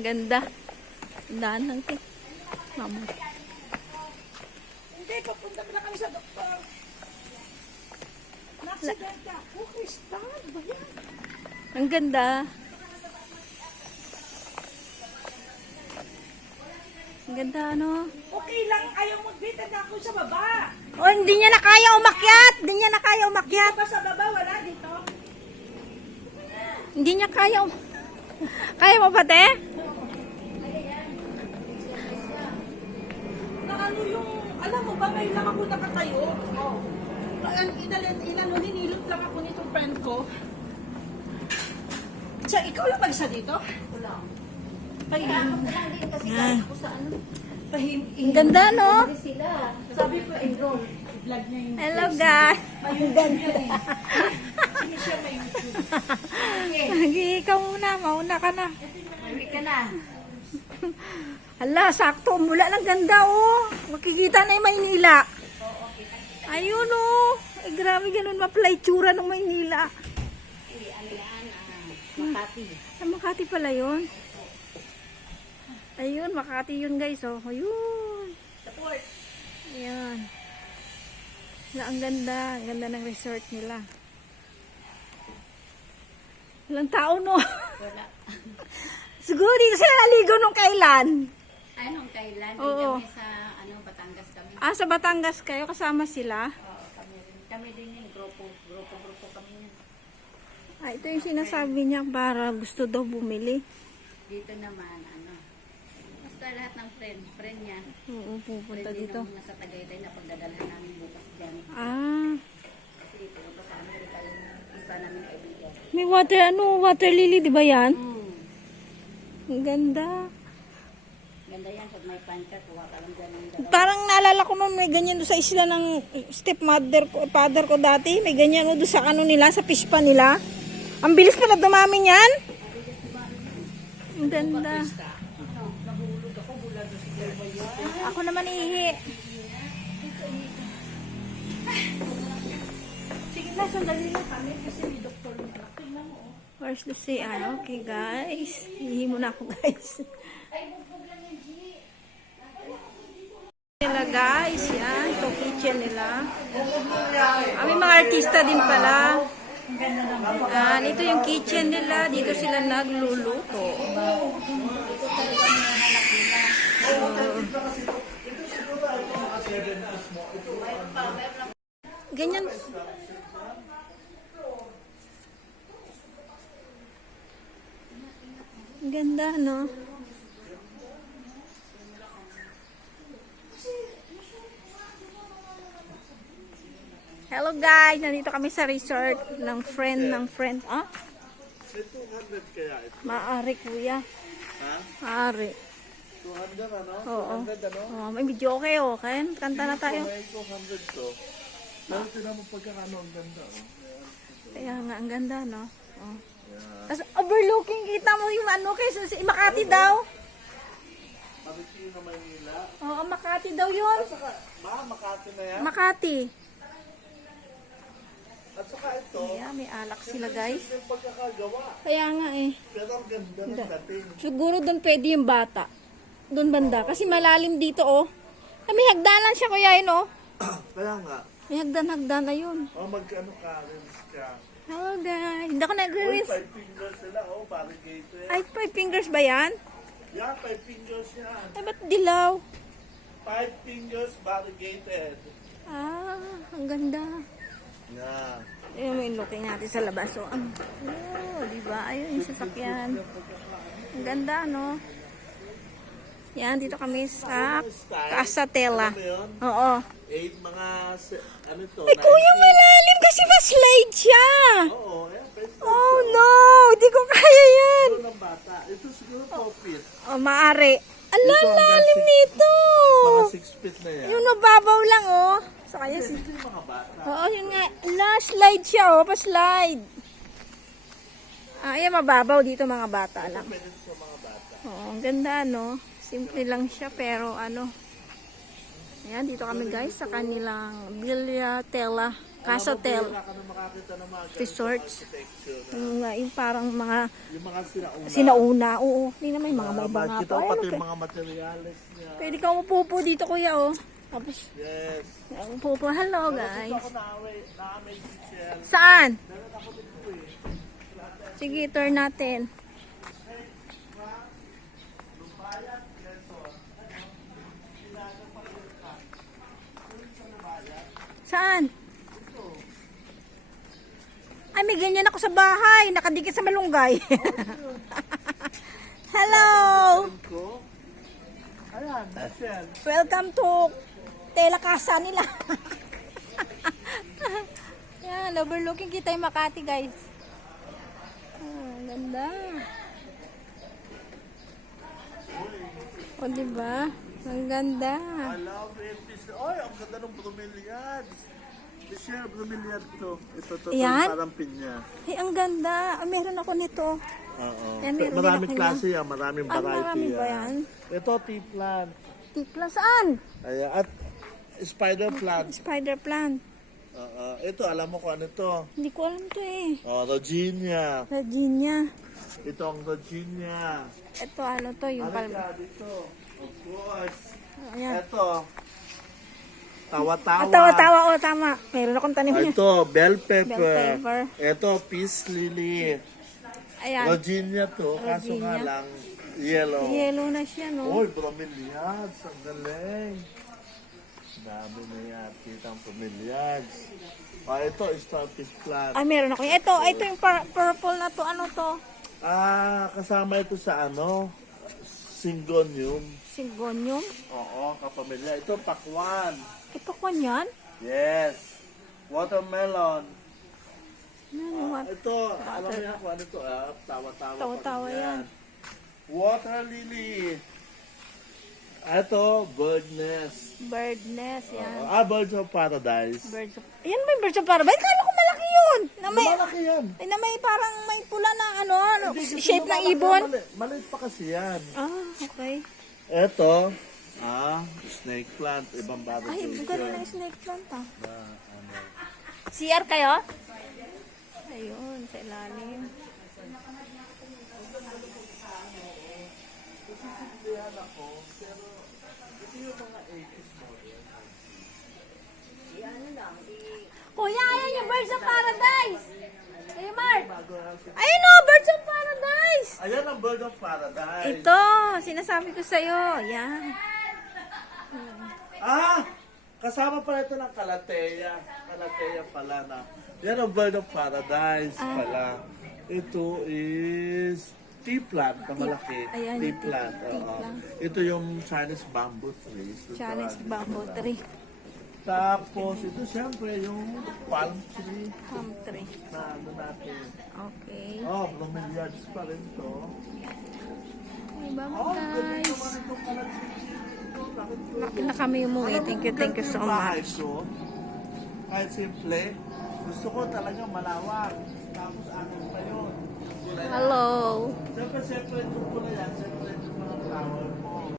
Ang ganda. Daan lang ito. Mama. Hindi, papunta na kami sa doktor. Na-accident ka. Oh, Kristal, ba yan? Ang ganda. Ang ganda, ano? Okay lang, ayaw magbita na ako sa baba. Oh, hindi niya na kaya umakyat. Hindi niya na kaya umakyat. Dito pa sa baba, wala dito. Hindi niya kaya. Kaya mo pa, te? Na ano yung, alam mo ba, ngayon lang ako nakatayo. Oh. Hinilot lang ako nitong friend ko. So, ikaw lang mag-isa dito? Wala. Yan. Pahim. Ang ganda, no? Sabi ko, enroll. Vlog niya yung Hello, guys. Ang ganda. Sige siya may YouTube. Ikaw muna. Mauna ka na. May ka na. Hala, sakto. Mula ng ganda, oh. Makikita na yung Maynila. Ayun, oh. Ay, grabe ganun mapala itsura ng Maynila. Makati. Sa Makati pala yun. Ayun, Makati yun, guys, oh. Ayun. Support. Ayan. Wala, ang ganda. Ang ganda ng resort nila. Walang tao, no? Wala. Siguro dito sila naligo nung kailan. Anong kailan? Oo. Kami sa Batangas kami. Ah, sa Batangas kayo. Kasama sila. Oo, kami din yung grupo kami yun. Ah, ito yung sinasabi niya para gusto daw bumili. Dito naman, basta lahat ng friend niya. Oo, pupunta Friend dito. din ng nasa Tagaytay na pagdadalhan namin bukas dyan. Ah, Kasi dito, kasama rin tayo isa namin kaibigan. may water lily, di ba yan? Ang ganda. Ganda yan, pag may pancha, kuha ka lang dyan ng dalawa. Parang naalala ko noon may ganyan doon sa isla ng stepmother ko, father ko dati. May ganyan doon sa ano nila, sa fish pa nila. Ang bilis pala dumami niyan. Ang ganda. Ako naman ihi. Sige na, sandali lang kami kasi may doktor na. Tingnan mo. Where's the sea? Okay, guys. Ihi muna ako, guys. Nila, guys. Yan. Ito kitchen nila. May mga artista din pala. Yan. Ito yung kitchen nila. Dito sila nagluluto. Ganyan. Ganda, no? Hello guys, nandito kami sa resort ng friend. Ah? 200 kaya ito? Maaari kuya. Ha? Maaari. 200 ano? Oo. 200 ano? Oh, may video okay oh. Kanta na tayo. May 200 to. Pero tinan mo pagkakano ang ganda. Oh. Kaya nga, ang ganda, no? Oh. Tapos overlooking, kita mo yung ano, kaysa si Makati daw. Pagkakino na Maynila. Oo, Makati daw yun. At saka, Makati na yan. Makati. At saka ito, Kaya may alak sila guys. yung pagkakagawa. Kaya nga eh. Pero ang ganda ng dating. Siguro doon pwede yung bata. Doon banda. Kasi malalim dito oh. May hagdanan siya kuya yun oh. Kaya nga, May hagdan ayun. mag-ano ka, rinse ka. Hello guys. Hindi ako Uy, nag-rinse. 5 fingers sila, oh, variegated. Ay, 5 fingers ba yan? Yan, 5 fingers yan. Ay, ba't dilaw? 5 fingers variegated. Ah, ang ganda. Yan. Ayun mo yung looking natin sa labas. So, diba? Ayun yung sasakyan. Ang ganda, no? Yan, dito kami sa Casa Tela. Ano yun? Oo. 8 mga, ano to? Ay, kuya, malalim kasi ma-slide siya. Oo, yan. Oh, no! Hindi ko kaya yan. Ito ng bata. Ito siguro 4 feet. Oh, maari. Ala, Ito hanggang lalim six- nito. Mga 6 feet na yan. Yung nababaw lang, oh. Sa kanya si... Ito yung mga bata. Oo, yun nga. Ala, slide siya, oh. Pa-slide. Ah, ayan, mababaw dito mga bata lang. Pwede sa mga bata. Oo, ang ganda, no? Simple lang siya, pero ano. Ayan, dito kami guys sa kanilang Villa Tela Casotel. Wala ka na makakita ng mga ganitong Resorts. architecture. Yung parang mga Yung mga sinauna. sinauna. Oo, hindi naman yung mga may banga Makikita pa. ko pati Ay, yung mga materials niya. pwede kang upo dito, kuya, oh. Tapos, Yes. upo. Hello, Dito guys. ako na-amaze si Shell. Saan? Meron ako dito eh. Sige, turn natin. Saan? Ay, may ganyan ako sa bahay. Nakadikit sa malunggay. Hello! Ko. Ayan, Shell. Welcome to Tela Casa nila. Yan, overlooking kita yung Makati, guys. Ganda. O, diba? Ang ganda. I love it. Ay, ang ganda ng bromeliads. Si Shell, bromeliad to. Ito Yan? parang pinya. Ay, ang ganda. Ah, meron ako nito. Oo. Yan, meron din Maraming ako klase yan, maraming Ah, variety marami ba yan? Ito, tea plant. Tipla, saan? Ayan, at spider plant. Spider plant. Ito, alam mo kung ano ito. Hindi ko alam to eh. Roginia. Virginia. Ito ang Roginia. Ito, ano to? Yung Ano palma. ka dito? Of course. Ayan. Ito. Tawa-tawa. Tawa-tawa. O, tama. Meron akong tanim niya. Ito, bell pepper. Bell pepper. Ito, peace lily. Ayan. Roginia to, kaso nga Roginia. lang yellow. Yellow na siya, no? Uy, bromeliads. Ang galing. Dami na yan. Kitang bromeliads. Ito, starfish plant. Ah, meron ako. Ito yung purple na to. Ano to? Kasama ito sa ano? Syngonium. Syngonium? Oo, kapamilya. Ito, pakwan. Ito ko yan? Yes. Watermelon. Ano, what? Ito, alam mo yan kung ano ito? Tawa-tawa. Tawa-tawa pa rin yan. Water lily. Ito, bird nest. Bird nest, yan. Birds of paradise. Birds of... Ayan ba yung birds of paradise? Kala ko malaki yun. Na may, Malaki yan. na may parang may pula na ano, Hindi, kasi shape ng lumalaki ibon. yan, Maliit pa kasi yan. Ah, okay. Ito, snake plant. Ibang Ay, variety. ganun na yung snake plant ah. Na, ano. CR kayo? Ayun, sa ilalim. Kuya, ayan yung birds of paradise. Hey, Mark. Ayun o, birds of paradise. Ayan ang bird of paradise. Ito, sinasabi ko sa'yo. Yan. Kasama pala ito ng kalateya. Kalateya pala na. Yan ang bird of paradise pala. Ito is tea plant na malaki. Ayan, Tea yung plant. tea oo. plant. Ito yung Chinese bamboo tree. Ito Chinese tawagin bamboo nila. tree. Tapos ito siyempre yung palm tree Palm tree. na ano natin. Okay. Bromeliads pa rin to. Ay, bye Galing guys. naman itong kalatsitsili dito. Bakit to? Bakit na kami umuwi? Thank you so Bahay much. ko, kahit simple, gusto ko talaga malawak. Tapos akin pa yun. Hello. Siyempre, separate yung pula yan. Separate yung mga flower.